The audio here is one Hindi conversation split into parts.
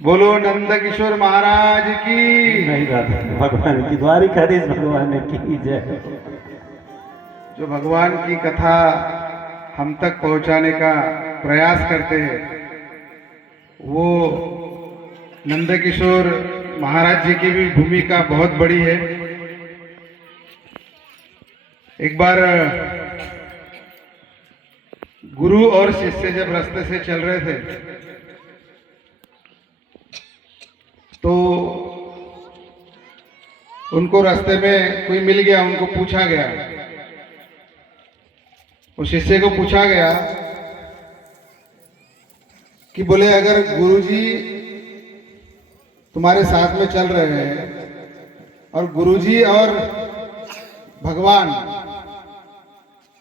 बोलो नंद किशोर महाराज की। नहीं दादा, भगवान की द्वारिकाधीश भगवान की जय। जो भगवान की कथा हम तक पहुंचाने का प्रयास करते हैं वो नंद किशोर महाराज जी की भी भूमिका बहुत बड़ी है। एक बार गुरु और शिष्य जब रास्ते से चल रहे थे तो उनको रास्ते में कोई मिल गया, उनको पूछा गया, उस शिष्य को पूछा गया कि बोले अगर गुरुजी तुम्हारे साथ में चल रहे हैं और गुरुजी और भगवान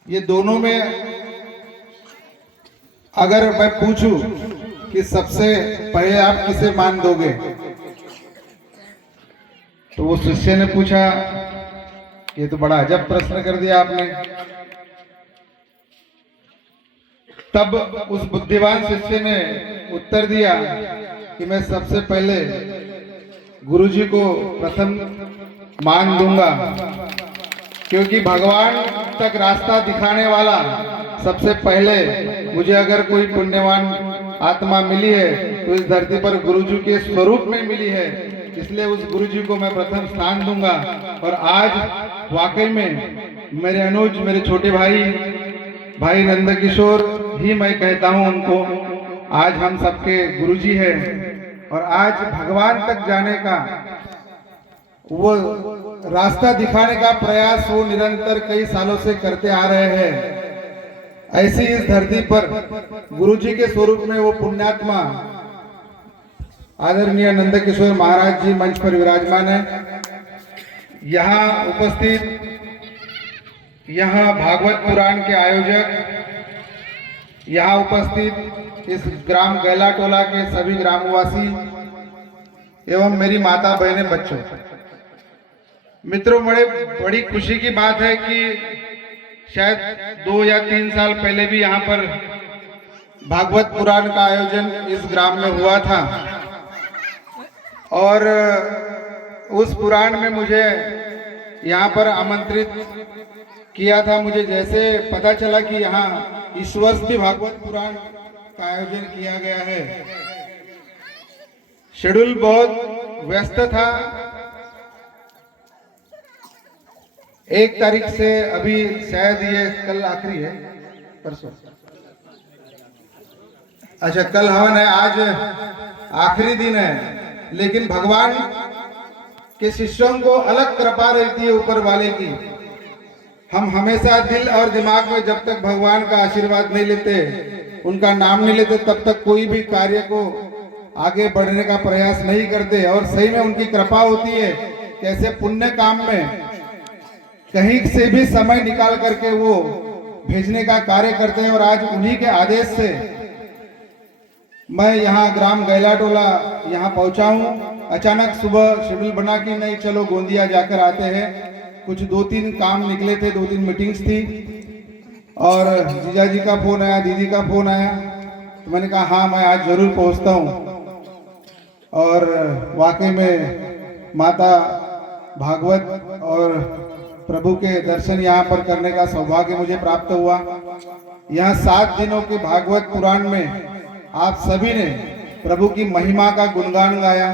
ये दोनों में अगर मैं पूछूं कि सबसे पहले आप किसे मान दोगे, तो वो शिष्य ने पूछा, ये तो बड़ा अजब प्रश्न कर दिया आपने। तब उस बुद्धिमान शिष्य ने उत्तर दिया कि मैं सबसे पहले गुरुजी को प्रथम मान दूंगा, क्योंकि भगवान तक रास्ता दिखाने वाला सबसे पहले मुझे अगर कोई पुण्यवान आत्मा मिली है तो इस धरती पर गुरुजी के स्वरूप में मिली है, इसलिए उस गुरुजी को मैं प्रथम स्थान दूंगा। और आज वाकई में मेरे अनुज, मेरे छोटे भाई नंद किशोर ही मैं कहता हूं उनको, आज हम सबके गुरुजी हैं और आज भगवान तक जाने का वो रास्ता दिखाने का प्रयास वो निरंतर कई सालों से करते आ रहे हैं। ऐसी इस धरती पर गुरुजी के स्वरूप में वो पुण्यात्मा आदरणीय नंद किशोर महाराज जी मंच पर विराजमान है। यहाँ उपस्थित, यहाँ भागवत पुराण के आयोजक, यहाँ उपस्थित इस ग्राम गैलाटोला के सभी ग्रामवासी एवं मेरी माता बहनें, बच्चों, मित्रों, बड़ी खुशी की बात है कि शायद 2 या 3 साल पहले भी यहाँ पर भागवत पुराण का आयोजन इस ग्राम में हुआ था और उस पुराण में मुझे यहाँ पर आमंत्रित किया था। मुझे जैसे पता चला कि यहाँ इस वर्ष भी भागवत पुराण का आयोजन किया गया है, शेड्यूल बहुत व्यस्त था। 1 तारीख से अभी शायद ये कल आखिरी है, परसों, अच्छा कल हवन है, आज आखिरी दिन है। लेकिन भगवान के शिष्यों को अलग कृपा रहती है ऊपर वाले की। हम हमेशा दिल और दिमाग में जब तक भगवान का आशीर्वाद नहीं लेते, उनका नाम नहीं लेते, तब तक कोई भी कार्य को आगे बढ़ने का प्रयास नहीं करते। और सही में उनकी कृपा होती है, कैसे पुण्य काम में कहीं से भी समय निकाल करके वो भेजने का कार्य करते हैं। और आज उन्हीं के आदेश से मैं यहाँ ग्राम गैलाटोला यहाँ पहुंचा हूँ। अचानक सुबह शेड्यूल बना कि नहीं चलो गोंदिया जाकर आते हैं, कुछ 2-3 काम निकले थे, 2-3 मीटिंग्स थी और जीजा जी का फोन आया, दीदी का फोन आया, तो मैंने कहा हाँ मैं आज जरूर पहुंचता हूँ। और वाकई में माता भागवत और प्रभु के दर्शन यहाँ पर करने का सौभाग्य मुझे प्राप्त हुआ। यहाँ 7 दिनों के भागवत पुराण में आप सभी ने प्रभु की महिमा का गुणगान गाया,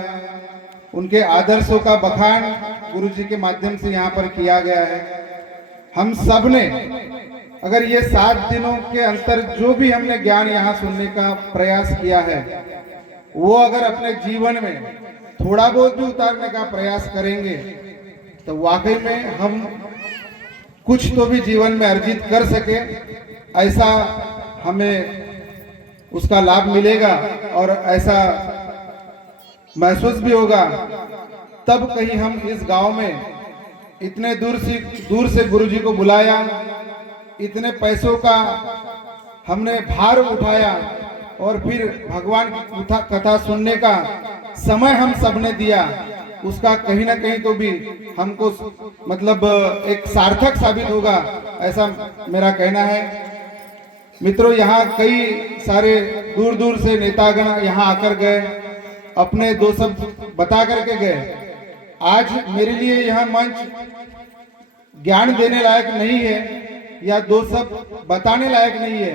उनके आदर्शों का बखान गुरु जी के माध्यम से यहाँ पर किया गया है। हम सब ने अगर ये 7 दिनों के अंतर जो भी हमने ज्ञान यहाँ सुनने का प्रयास किया है, वो अगर अपने जीवन में थोड़ा बहुत भी उतारने का प्रयास करेंगे तो वाकई में हम कुछ तो भी जीवन में अर्जित कर सके, ऐसा हमें उसका लाभ मिलेगा और ऐसा महसूस भी होगा। तब कहीं हम इस गांव में इतने दूर से गुरुजी को बुलाया, इतने पैसों का हमने भार उठाया और फिर भगवान की कथा सुनने का समय हम सबने दिया, उसका कहीं ना कहीं तो भी हमको मतलब एक सार्थक साबित होगा, ऐसा मेरा कहना है। मित्रों, यहाँ कई सारे दूर दूर से नेतागण यहाँ आकर गए, अपने दो शब्द बता करके गए। आज मेरे लिए यह मंच ज्ञान देने लायक नहीं है या दो शब्द बताने लायक नहीं है,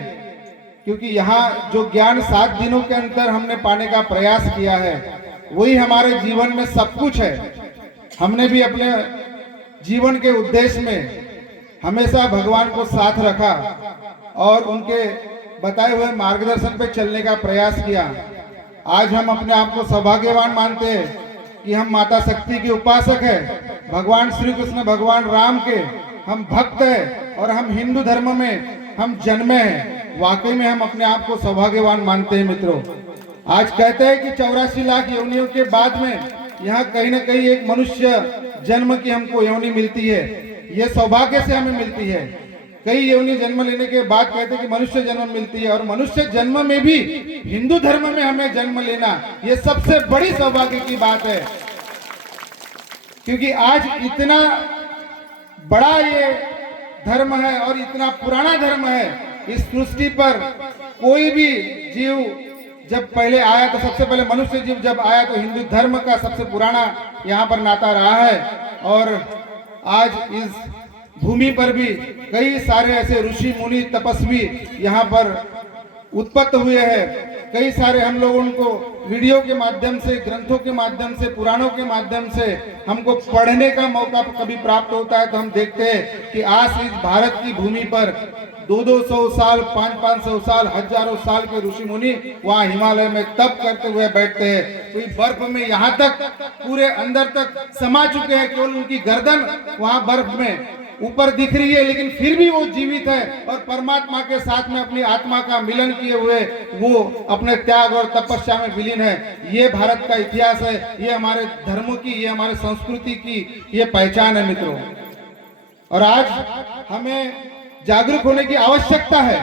क्योंकि यहाँ जो ज्ञान 7 दिनों के अंदर हमने पाने का प्रयास किया है वही हमारे जीवन में सब कुछ है। हमने भी अपने जीवन के उद्देश्य में हमेशा भगवान को साथ रखा और उनके बताए हुए मार्गदर्शन पे चलने का प्रयास किया। आज हम अपने आप को सौभाग्यवान मानते हैं कि हम माता शक्ति के उपासक है, भगवान श्री कृष्ण भगवान राम के हम भक्त है और हम हिंदू धर्म में हम जन्मे हैं। वाकई में हम अपने आप को सौभाग्यवान मानते हैं। मित्रों, आज कहते हैं कि 84 लाख योनियों के बाद में यहाँ कहीं न कहीं एक मनुष्य जन्म की हमको योनि मिलती है। ये सौभाग्य से हमें मिलती है। कई योनि जन्म लेने के बाद कहते हैं कि मनुष्य जन्म मिलती है, और मनुष्य जन्म में भी हिंदू धर्म में हमें जन्म लेना ये सबसे बड़ी सौभाग्य की बात है। क्योंकि आज इतना बड़ा ये धर्म है और इतना पुराना धर्म है। इस सृष्टि पर कोई भी जीव जब पहले आया तो सबसे पहले मनुष्य जीव जब आया तो हिंदू धर्म का सबसे पुराना यहाँ पर नाता रहा है। और आज इस भूमि पर भी कई सारे ऐसे ऋषि मुनि तपस्वी यहाँ पर उत्पन्न हुए हैं। कई सारे हम लोगों को वीडियो के माध्यम से, ग्रंथों के माध्यम से, पुराणों के माध्यम से हमको पढ़ने का मौका कभी प्राप्त होता है तो हम देखते हैं कि आज इस भारत की भूमि पर 200-200 साल, 500-500 साल, हजारों साल के ऋषि मुनि वहाँ हिमालय में तप करते हुए बैठते हैं। तो बर्फ में यहाँ तक पूरे अंदर तक समा चुके हैं, केवल उनकी गर्दन वहाँ बर्फ में ऊपर दिख रही है, लेकिन फिर भी वो जीवित है और परमात्मा के साथ में अपनी आत्मा का मिलन किए हुए वो अपने त्याग और तपस्या में विलीन है। ये भारत का इतिहास है, ये हमारे धर्मों की, ये हमारे संस्कृति की ये पहचान है। मित्रों, और आज हमें जागरूक होने की आवश्यकता है।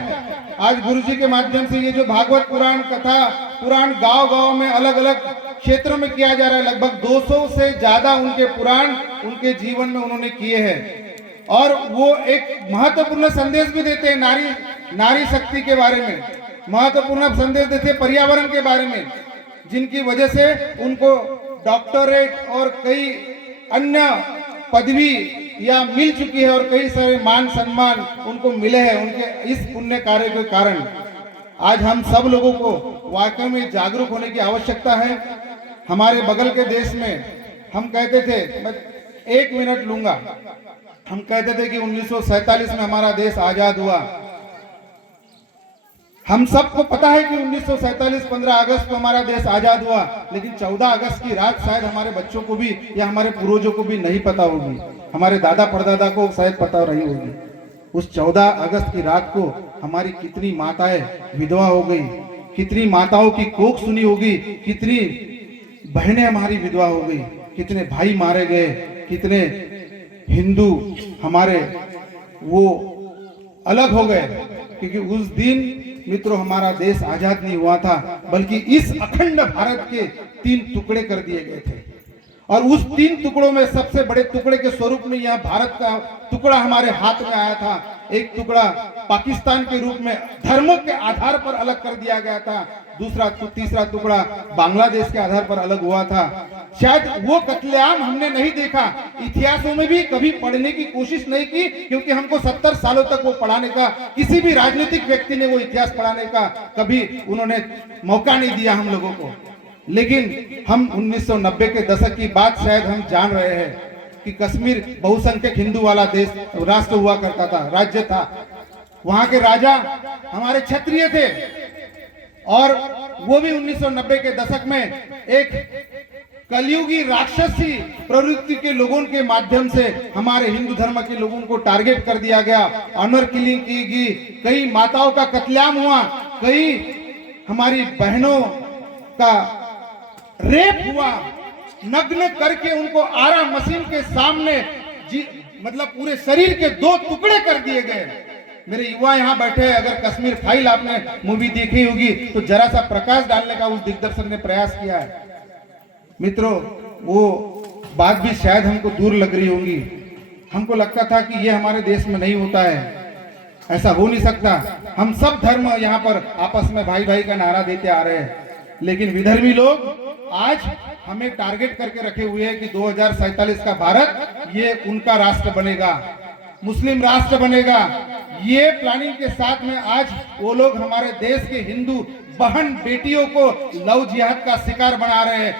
आज गुरु जी के माध्यम से ये जो भागवत पुराण कथा पुराण गांव-गांव में अलग अलग क्षेत्रों में किया जा रहा है, लगभग 200 से ज्यादा उनके पुराण उनके जीवन में उन्होंने किए हैं। और वो एक महत्वपूर्ण संदेश भी देते हैं, नारी शक्ति के बारे में महत्वपूर्ण संदेश देते हैं, पर्यावरण के बारे में, जिनकी वजह से उनको डॉक्टरेट और कई अन्य पदवी या मिल चुकी है और कई सारे मान सम्मान उनको मिले हैं उनके इस पुण्य कार्य के कारण। आज हम सब लोगों को वाकई में जागरूक होने की आवश्यकता है। हमारे बगल के देश में हम कहते थे, मैं 1 मिनट लूंगा, हम कहते थे कि 1947 में हमारा देश आजाद हुआ। हम सबको पता है कि 1947 15 अगस्त को हमारा देश आजाद हुआ, लेकिन 14 अगस्त की रात शायद हमारे बच्चों को भी या हमारे पूर्वजों को भी नहीं पता होगी, हमारे दादा परदादा को शायद पता नहीं होगी। उस 14 अगस्त की रात को हमारी कितनी माताएं विधवा हो गई, कितनी माताओं की कोख सुनी होगी, कितनी बहनें हमारी विधवा हो गई, कितने भाई मारे गए, कितने हिंदू हमारे वो अलग हो गए। क्योंकि उस दिन मित्रों हमारा देश आजाद नहीं हुआ था, बल्कि इस अखंड भारत के 3 टुकड़े कर दिए गए थे। और उस 3 टुकड़ों में सबसे बड़े टुकड़े के स्वरूप में यह भारत का टुकड़ा हमारे हाथ में आया था। एक टुकड़ा पाकिस्तान के रूप में धर्म के आधार पर अलग कर दिया गया था, तीसरा टुकड़ा बांग्लादेश के आधार पर अलग हुआ था। शायद वो कत्लेआम हमने नहीं देखा, इतिहासों में भी कभी पढ़ने की कोशिश नहीं की, क्योंकि हमको 70 सालों तक वो पढ़ाने का, किसी भी राजनीतिक व्यक्ति ने वो इतिहास पढ़ाने का कभी उन्होंने मौका नहीं दिया हम लोगों को। लेकिन हम 1990 के दशक की बात शायद हम जान रहे हैं कि कश्मीर बहुसंख्यक हिंदू वाला देश राष्ट्र हुआ करता था, राज्य था। वहां के राजा हमारे क्षत्रिय थे और वो भी 1990 के दशक में एक कलयुगी राक्षसी प्रवृत्ति के लोगों के माध्यम से हमारे हिंदू धर्म के लोगों को टारगेट कर दिया गया, ऑनर किलिंग की गई, कई माताओं का कत्लेआम हुआ, कई हमारी बहनों का रेप हुआ, नग्न करके उनको आरा मशीन के सामने मतलब पूरे शरीर के 2 टुकड़े कर दिए गए। मेरे युवा यहाँ बैठे हैं, अगर कश्मीर फाइल आपने मूवी देखी होगी तो जरा सा प्रकाश डालने का उस दिग्दर्शक ने प्रयास किया है। मित्रों, वो बात भी शायद हमको दूर लग रही होगी। हमको लगता था कि ये हमारे देश में नहीं होता है। ऐसा हो नहीं सकता। हम सब धर्म यहाँ पर आपस में भाई भाई का नारा देते आ रहे हैं, लेकिन विधर्मी लोग आज हमें टारगेट करके रखे हुए हैं कि 2047 का भारत ये उनका राष्ट्र बनेगा, मुस्लिम राष्ट्र बनेगा। ये प्लानिंग के साथ में आज वो लोग हमारे देश के हिंदू बहन बेटियों को लव जिहाद का शिकार बना रहे हैं,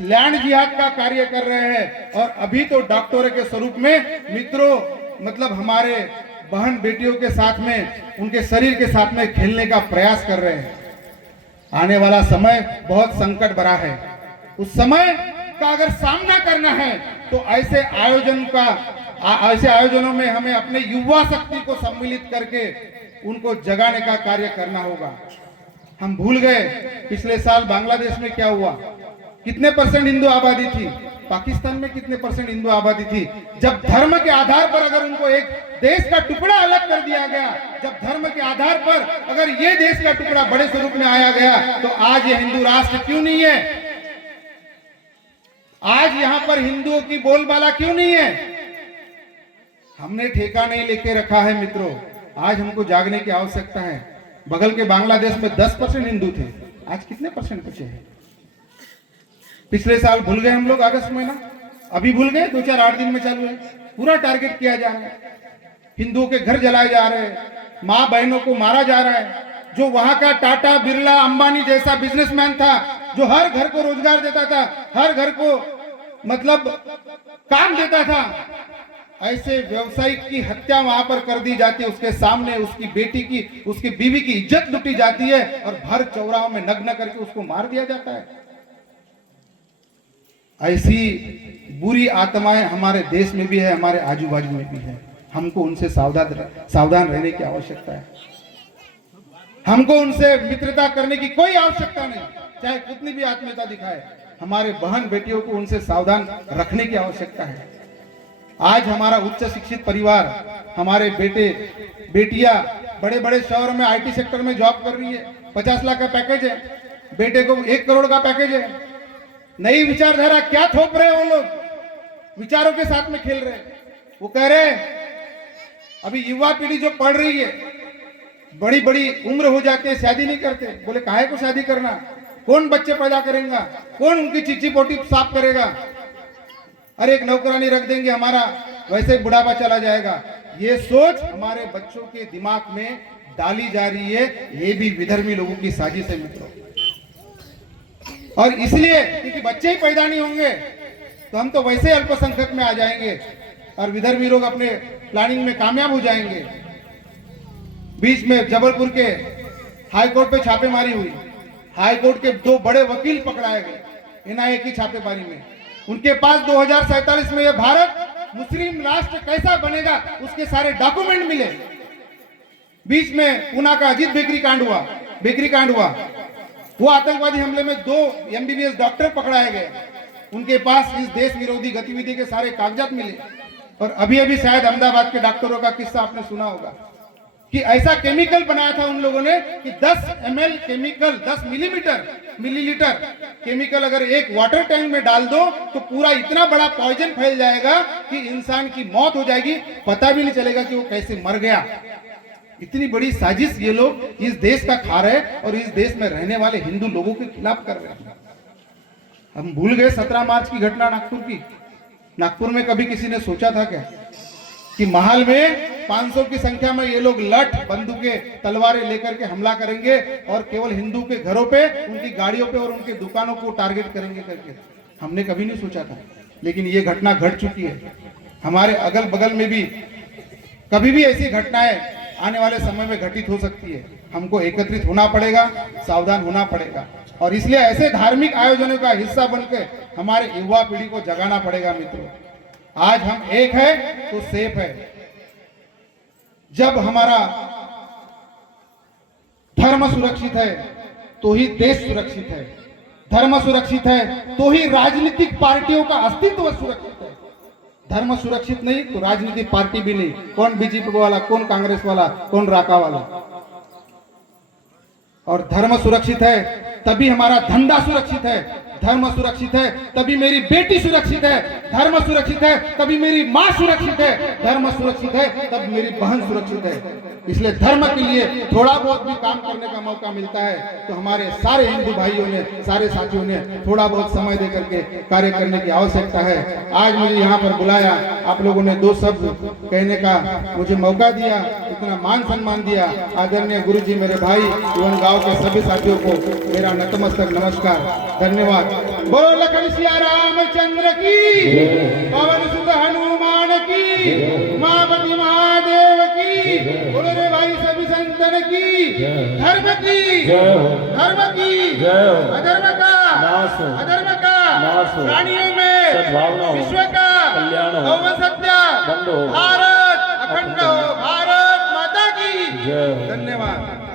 लैंड जिहाद का कार्य कर रहे हैं, और अभी तो डॉक्टरों के स्वरूप में मित्रों मतलब हमारे बहन बेटियों के साथ में उनके शरीर के साथ में खेलने का प्रयास कर रहे हैं। आने वाला समय बहुत संकट भरा है। उस समय का अगर सामना करना है तो ऐसे आयोजनों में हमें अपने युवा शक्ति को सम्मिलित करके उनको जगाने का कार्य करना होगा। हम भूल गए पिछले साल बांग्लादेश में क्या हुआ, कितने परसेंट हिंदू आबादी थी, पाकिस्तान में कितने परसेंट हिंदू आबादी थी। जब धर्म के आधार पर अगर उनको एक देश का टुकड़ा अलग कर दिया गया, जब धर्म के आधार पर अगर ये देश का टुकड़ा बड़े स्वरूप में आया गया, तो आज ये हिंदू राष्ट्र क्यों नहीं है? आज यहाँ पर हिंदुओं की बोलबाला क्यों नहीं है? हमने ठेका नहीं लेके रखा है मित्रों, आज हमको जागने की आवश्यकता है। बगल के बांग्लादेश में 10% हिंदू थे, आज कितने परसेंट बचे हैं? पिछले साल भूल गए हम लोग, अगस्त महीना अभी भूल गए, 2-4-8 दिन में चालू है। पूरा टारगेट किया जा रहा है, हिंदुओं के घर जलाए जा रहे हैं, माँ बहनों को मारा जा रहा है। जो वहां का टाटा बिरला अंबानी जैसा बिजनेसमैन था, जो हर घर को रोजगार देता था, हर घर को मतलब काम देता था, ऐसे व्यवसायिक की हत्या वहां पर कर दी जाती है। उसके सामने उसकी बेटी की, उसकी बीवी की इज्जत लुटी जाती है और भर चौराहों में नग्न करके उसको मार दिया जाता है। ऐसी बुरी आत्माएं हमारे देश में भी है, हमारे आजू बाजू में भी है। हमको उनसे सावधान रहने की आवश्यकता है। हमको उनसे मित्रता करने की कोई आवश्यकता नहीं, चाहे कितनी भी आत्मीयता दिखाए। हमारे बहन बेटियों को उनसे सावधान रखने की आवश्यकता है। आज हमारा उच्च शिक्षित परिवार, हमारे बेटे बेटियां बड़े बड़े शहरों में आईटी सेक्टर में जॉब कर रही है, 50 लाख का पैकेज है, बेटे को 1 करोड़ का पैकेज है। नई विचारधारा क्या थोप रहे हैं वो लोग, विचारों के साथ में खेल रहे हैं। वो कह रहे हैं अभी युवा पीढ़ी जो पढ़ रही है, बड़ी बड़ी उम्र हो जाती है, शादी नहीं करते। बोले काहे को शादी करना, कौन बच्चे पैदा करेगा, कौन उनकी चिच्ची पोटी साफ करेगा, अरे एक नौकरानी रख देंगे, हमारा वैसे बुढ़ापा चला जाएगा। ये सोच हमारे बच्चों के दिमाग में डाली जा रही है। ये भी विधर्मी लोगों की साजिश है मित्रों। और इसलिए क्योंकि बच्चे ही पैदा नहीं होंगे तो हम तो वैसे अल्पसंख्यक में आ जाएंगे और विधर्मी लोग अपने प्लानिंग में कामयाब हो जाएंगे। बीच में जबलपुर के हाई कोर्ट पे छापेमारी हुई, हाई कोर्ट के 2 बड़े वकील पकड़ाए गए एनआईए की छापेमारी में। उनके पास 2047 में यह भारत मुस्लिम राष्ट्र कैसा बनेगा उसके सारे डॉक्यूमेंट मिले। बीच में पूना का अजीत बेकरी कांड हुआ, वो आतंकवादी हमले में 2 एमबीबीएस डॉक्टर पकड़ाए गए। उनके पास इस देश विरोधी गतिविधि के सारे कागजात मिले। और अभी अभी शायद अहमदाबाद के डॉक्टरों का किस्सा आपने सुना होगा कि ऐसा केमिकल बनाया था उन लोगों ने कि 10 ml केमिकल, 10 मिलीलीटर केमिकल अगर एक वाटर टैंक में डाल दो तो पूरा इतना बड़ा पॉइजन फैल जाएगा कि इंसान की मौत हो जाएगी, पता भी नहीं चलेगा कि वो कैसे मर गया। इतनी बड़ी साजिश ये लोग इस देश का खा रहे हैं और इस देश में रहने वाले हिंदू लोगों के खिलाफ कर रहे हैं। हम भूल गए 17 मार्च की घटना नागपुर की। नागपुर में कभी किसी ने सोचा था क्या कि महल में 500 की संख्या में ये लोग लठ, बंदूकें, तलवारें लेकर के हमला करेंगे और केवल हिंदू के घरों पे, उनकी गाड़ियों पे और उनके दुकानों को टारगेट करेंगे करके हमने कभी नहीं सोचा था। लेकिन ये घटना घट चुकी है। हमारे अगल बगल में भी कभी भी ऐसी घटनाएं आने वाले समय में घटित हो सकती है। हमको एकत्रित होना पड़ेगा, सावधान होना पड़ेगा और इसलिए ऐसे धार्मिक आयोजनों का हिस्सा बनकर हमारे युवा पीढ़ी को जगाना पड़ेगा मित्रों। आज हम एक है तो सेफ है। जब हमारा धर्म सुरक्षित है तो ही देश सुरक्षित है, धर्म सुरक्षित है तो ही राजनीतिक पार्टियों का अस्तित्व सुरक्षित है। धर्म सुरक्षित नहीं तो राजनीतिक पार्टी भी नहीं, कौन बीजेपी वाला, कौन कांग्रेस वाला, कौन राका वाला। और धर्म सुरक्षित है तभी हमारा धंधा सुरक्षित है, धर्म सुरक्षित है तभी मेरी बेटी सुरक्षित है, धर्म सुरक्षित है तभी मेरी मां सुरक्षित है, धर्म सुरक्षित है तब मेरी बहन सुरक्षित है। इसलिए धर्म के लिए थोड़ा बहुत भी काम करने का मौका मिलता है तो हमारे सारे हिंदू भाइयों ने, सारे साथियों ने थोड़ा बहुत समय दे करके कार्य करने की आवश्यकता है। आज मुझे यहाँ पर बुलाया, आप लोगों ने दो शब्द कहने का मुझे मौका दिया, इतना मान सम्मान दिया। आदरणीय गुरु जी, मेरे भाई एवं गांव के सभी साथियों को मेरा नतमस्तक नमस्कार, धन्यवाद। बोलो लखन सिया रामचंद्र की, पवन सुत हनुमान की, मापति महादेव की, बोलो रे भाई सभी संतन की, धर्म की, धर्म की, अधर्म का, अधर्म का, प्राणियों में सद्भावना हो, विश्व का कल्याण हो, गौ सत्य, बंद हो, भारत अखंड हो, भारत माता की जय। धन्यवाद।